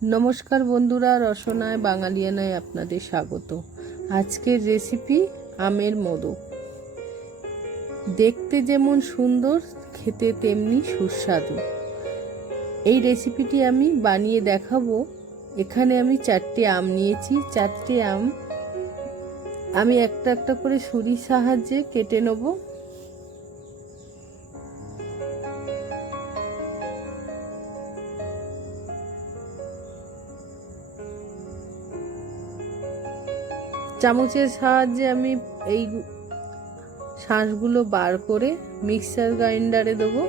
নমস্কার বন্ধুরা, রসনায় বাঙালিয়ানায় আপনাদের স্বাগত। আজকের রেসিপি আমের মোদক। দেখতে যেমন সুন্দর, খেতে তেমনি সুস্বাদু। এই রেসিপিটি আমি বানিয়ে দেখাবো। এখানে আমি 4টে আম নিয়েছি। 4টে আম আমি একটা একটা করে ছুরির সাহায্যে কেটে নেব। চামচের সাহায্যে আমি এই শাঁসগুলো বার করে মিক্সার গ্রাইন্ডারে দেবো।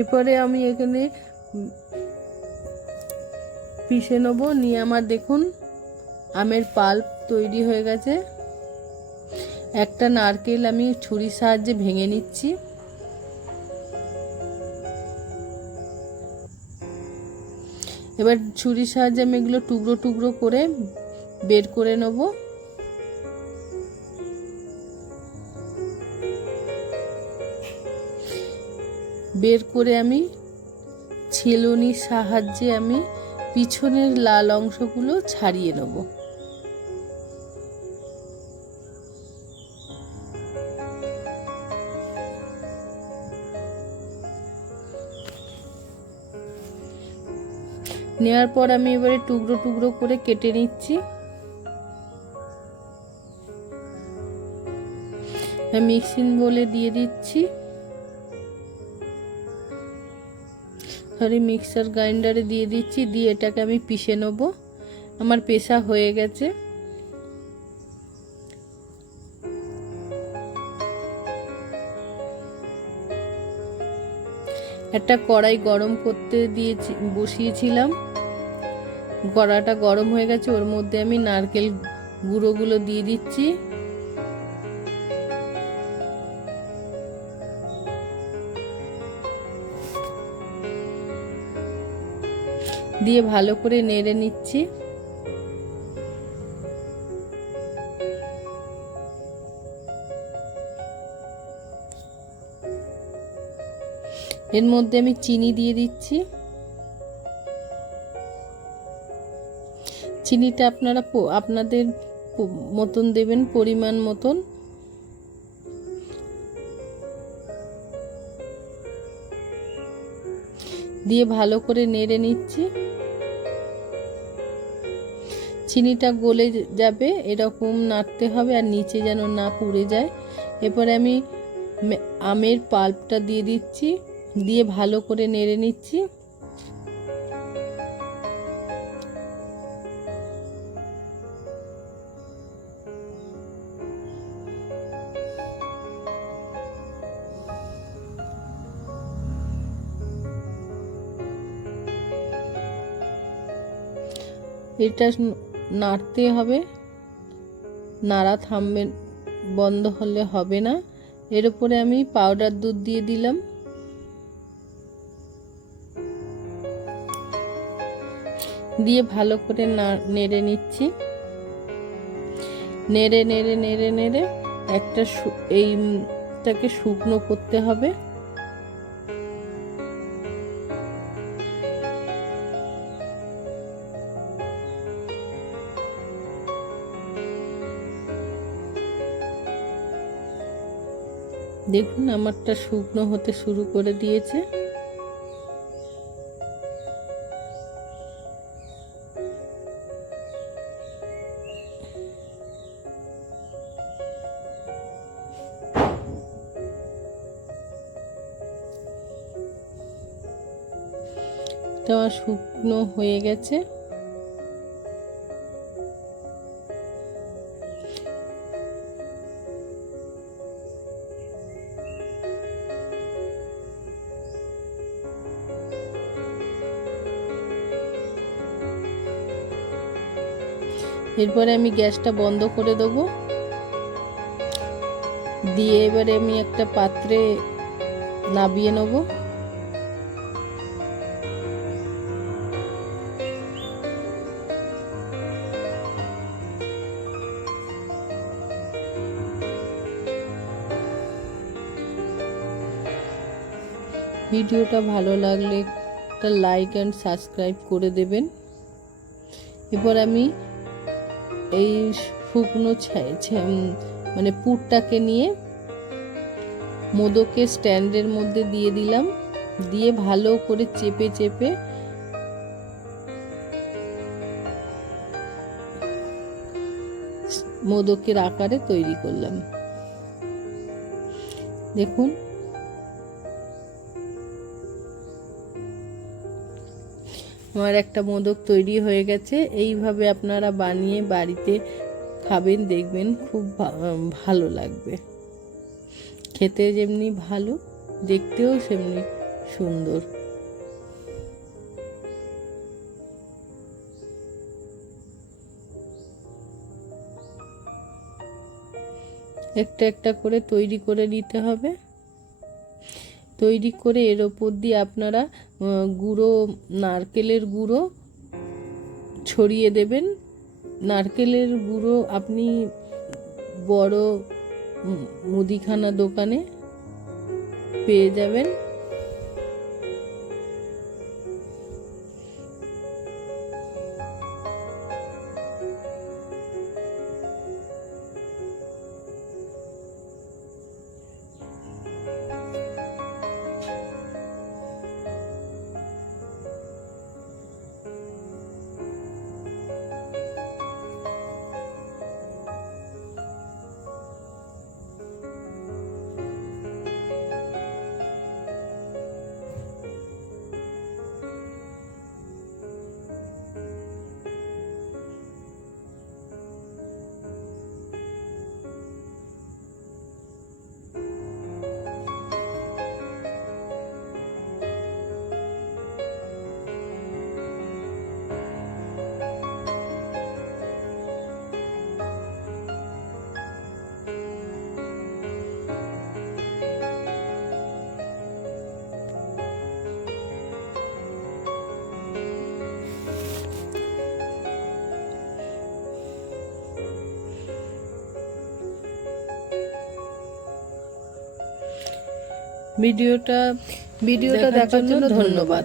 এরপরে আমি এখানে পিষে নেব। নিয়ে আমার দেখুন আমের পাল্প তৈরি হয়ে গেছে। একটা নারকেল আমি ছুরির সাহায্যে ভেঙে নিচ্ছি। এবার ছুরির সাহায্যে আমি এগুলো টুকরো টুকরো করে বের করে নেব। বের করে আমি ছেলনির সাহায্যে আমি পিছনের লাল অংশগুলো ছাড়িয়ে নেব। নেওয়ার পর আমি এবারে টুকরো টুকরো করে কেটে নিচ্ছি। মিক্সিং বোলে দিয়ে দিচ্ছি। মিক্সার গ্রাইন্ডারে দিয়ে দিচ্ছি। দিয়ে এটাকে আমি পিষে নেব। আমার পেষা হয়ে গেছে। একটা কড়াই গরম করতে বসিয়েছিলাম। কড়াটা গরম হয়ে গেছে। ওর মধ্যে আমি নারকেল গুঁড়োগুলো দিয়ে দিচ্ছি। দিয়ে ভালো করে নেড়ে নিচ্ছি। এর মধ্যে আমি চিনি দিয়ে দিচ্ছি। চিনিটা আপনারা আপনাদের মতন দেবেন, পরিমাণ মতন। দিয়ে ভালো করে নেড়ে নিচ্ছি। চিনিটা গলে যাবে এরকম নাড়তে হবে, আর নিচে যেন না পুড়ে যায়। এরপরে আমি আমের পাল্পটা দিয়ে দিচ্ছি। দিয়ে ভালো করে নেড়ে নিচ্ছি। এটা নাড়তে হবে, নাড়া থামবে, বন্ধ হলে হবে না। এর উপরে আমি পাউডার দুধ দিয়ে দিলাম। দিয়ে ভালো করে নেড়ে নিচ্ছি। নেড়ে নেড়ে নেড়ে নেড়ে একটা এইটাকে শুকনো করতে হবে। দেখুন আমারটা শুকনো হতে শুরু করে দিয়েছে। এটা আমার শুকনো হয়ে গেছে। এরপরে আমি গ্যাসটা বন্ধ করে দেবো, দিয়ে এবারে আমি একটা পাত্রে নাবিয়ে নেব। ভিডিওটা ভালো লাগলে একটা লাইক অ্যান্ড সাবস্ক্রাইব করে দেবেন। এরপর আমি এই শুকনো মানে পুরটাকে নিয়ে মোদকের স্ট্যান্ডের মধ্যে দিয়ে দিলাম, দিয়ে ভালো করে চেপে চেপে মোদকের আকারে তৈরি করলাম। দেখুন আমার একটা মোদক তৈরি হয়ে গেছে। এইভাবে আপনারা বানিয়ে বাড়িতে খাবেন, দেখবেন খুব ভালো লাগবে। খেতে যেমনি ভালো, দেখতেও সেমনি সুন্দর। একটা একটা করে তৈরি করে নিতে হবে। তৈরি করে এর ওপর দিয়ে আপনারা নারকেলের গুঁড়ো ছড়িয়ে দেবেন। নারকেলের গুঁড়ো আপনি বড় মুদিখানা দোকানে পেয়ে যাবেন। ভিডিওটা দেখার জন্য ধন্যবাদ।